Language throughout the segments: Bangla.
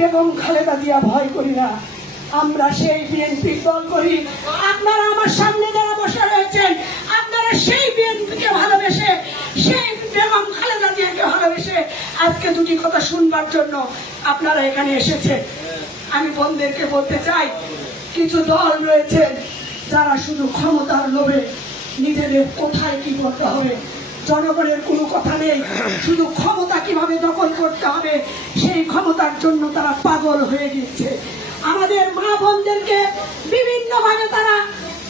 বেগম খালেদা জিয়া ভয় করি না, আমরা সেই বিএনপি দল করি। আপনারা আমার সামনে যারা বসে রয়েছেন, আপনারা সেই বিএনপিকে ভালোবেসে, সেই বেগম খালেদা জিয়াকে ভালোবেসে আজকে দুটি কথা শুনবার জন্য আপনারা এখানে এসেছেন। আমি বোনদেরকে বলতে চাই, কিছু দল রয়েছে যারা শুধু ক্ষমতার লোভে নিজেদের কোথায় কি করতে হবে, জনগণের কোনো কথা নেই, শুধু ক্ষমতা কিভাবে দখল করতে হবে সেই ক্ষমতার জন্য তারা পাগল হয়ে গিয়েছে। আমাদের মা বোনদেরকে বিভিন্ন ভাবে তারা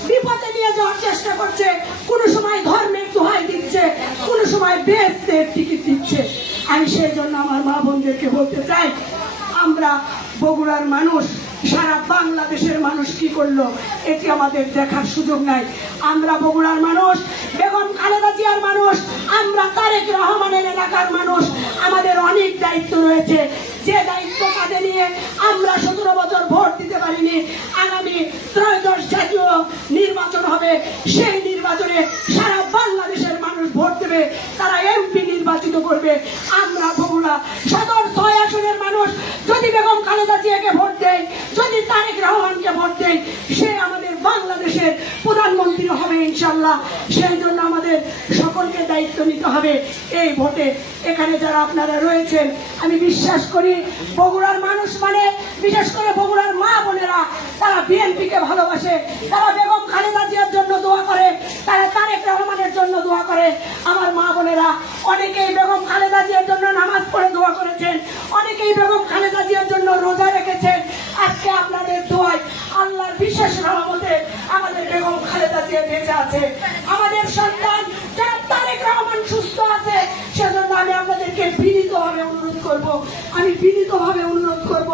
বিপদে নিয়ে যাওয়ার চেষ্টা করছে, কোনো সময় ধর্মের দোহাই দিচ্ছে, কোনো সময় বেহেশতের টিকিট দিচ্ছে। আমি সেই জন্য আমার মা বোনদেরকে বলতে চাই, আমরা বগুড়ার মানুষ, সারা বাংলাদেশের মানুষ কি করলো এটি আমাদের দেখার সুযোগ নাই। আমরা বগুড়ার মানুষ, বেগম খালেদা জিয়ার মানুষ, আমরা তারেক রহমানের এলাকার মানুষ। আমাদের অনেক দায়িত্ব রয়েছে, যে দায়িত্ব কাঁধে নিয়ে আমরা 17 বছর ভোট দিতে পারিনি। আগামী ত্রয়োদশ জাতীয় নির্বাচন হবে, সেই নির্বাচনে সারা বাংলাদেশের মানুষ ভোট দেবে, তারা এমপি নির্বাচিত করবে। আমরা বগুড়া সদর 6 আসনের মানুষ যদি বেগম খালেদা জিয়াকে ভোট দেয়, যদি তারেক রহমানকে ভোট দেয়, সে আমাদের বাংলাদেশের প্রধানমন্ত্রী হবে ইনশাল্লাহ। সেই জন্য আমাদের সকলকে দায়িত্ব নিতে হবে এই ভোটে। এখানে যারা আপনারা রয়েছেন, আমি বিশ্বাস করি বগুড়ার মানুষ মানে, বিশেষ করে বগুড়ার মা বোনেরা, তারা বিএনপিকে ভালোবাসে, তারা বেগম খালেদা জিয়ার জন্য দোয়া করে, তারা তারেক রহমানের জন্য দোয়া করে। আমার মা বোনেরা অনেকেই বেগম খালেদা জিয়ার জন্য নামাজ পড়ে দোয়া করেছেন, অনেকেই বেগম খালেদা জিয়ার জন্য রোজা রেখেছেন। আজকে আপনাদের দোয়ায়, আল্লাহর বিশেষ রহমতে আমাদের বেগম খালেদা জিয়া বেঁচে আছে। আমাদের সন্তান যারা তারেক রহমান সুস্থ আছে, সেজন্য আমি আপনাদেরকে বিনীতভাবে অনুরোধ করব, আমি বিনীতভাবে অনুরোধ করব,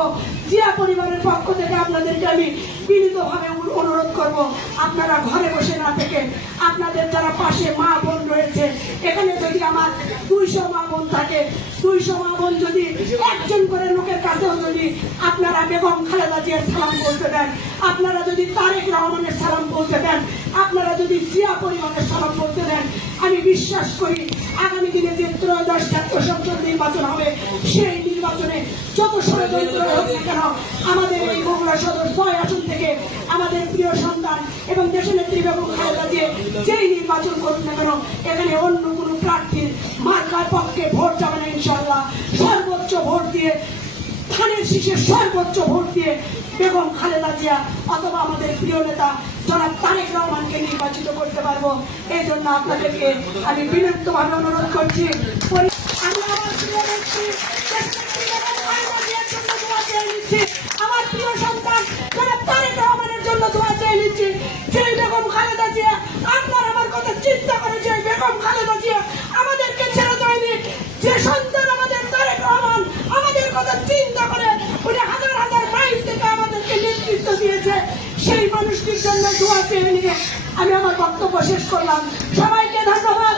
জিয়া পরিবারের পক্ষ থেকে আপনাদেরকে আমি বিনীতভাবে অনুরোধ করব, আপনারা ঘরে বসে না থেকে আপনাদের যারা পাশে মা বোন রয়েছে, এখানে যদি আমার 200 মা বোন থাকে, 200 মা বোন যদি একজন করে লোকের কাছেও যদি আপনারা বেগম খালেদা জিয়ার সালাম বলতে দেন, আপনারা যদি তারেক রহমানের সালাম বলতে দেন, আপনারা যদি জিয়া পরিবারের সালাম বলতে দেন, আমি বিশ্বাস করি আগামী দিনে যে ত্রয়োদশ জাতীয় সংসদ নির্বাচন হবে, সেই নির্বাচনে যত ষড়যন্ত্র হোক না কেন, আমাদের এই বগুড়া সদর 6 আসন থেকে আমাদের প্রিয় সন্তান এবং দেশনেত্রী বেগম খালেদা জিয়া যেই নির্বাচন করুন না কেন, এখানে অন্য কোনো প্রার্থীর মার্কার পক্ষে ভোট যাবে না ইনশাআল্লাহ। সর্বোচ্চ ভোট দিয়ে, ধানের শীষে সর্বোচ্চ ভোট দিয়ে বেগম খালেদা জিয়া অথবা আমাদের প্রিয় নেতা জনাব তারেক রহমানকে নির্বাচিত করতে পারবো। এই জন্য আপনাদেরকে আমি বিনীতভাবে অনুরোধ করছি, আমি আমার প্রিয় নেত্রী দেশনেত্রী বেগম খালেদা জিয়ার জন্য দোয়া চেয়ে নিচ্ছি, আমার প্রিয় সন্তান জনাব তারেক রহমানের জন্য দোয়া চেয়ে নিচ্ছি। সেই বেগম খালেদা জিয়া, আপনার আমার কথা চিন্তা করে, যে বেগম খালেদা জিয়া আমাদেরকে ছেড়ে যায়নি, যে সন্তান আমাদের তারেক রহমান আমাদের কথা চিন্তা করে উনি হাজার হাজার মাইল থেকে আমাদেরকে নেতৃত্ব দিয়েছে, সেই মানুষটির জন্য দোয়া চেয়ে নিয়ে আমি আমার বক্তব্য শেষ করলাম। সবাইকে ধন্যবাদ।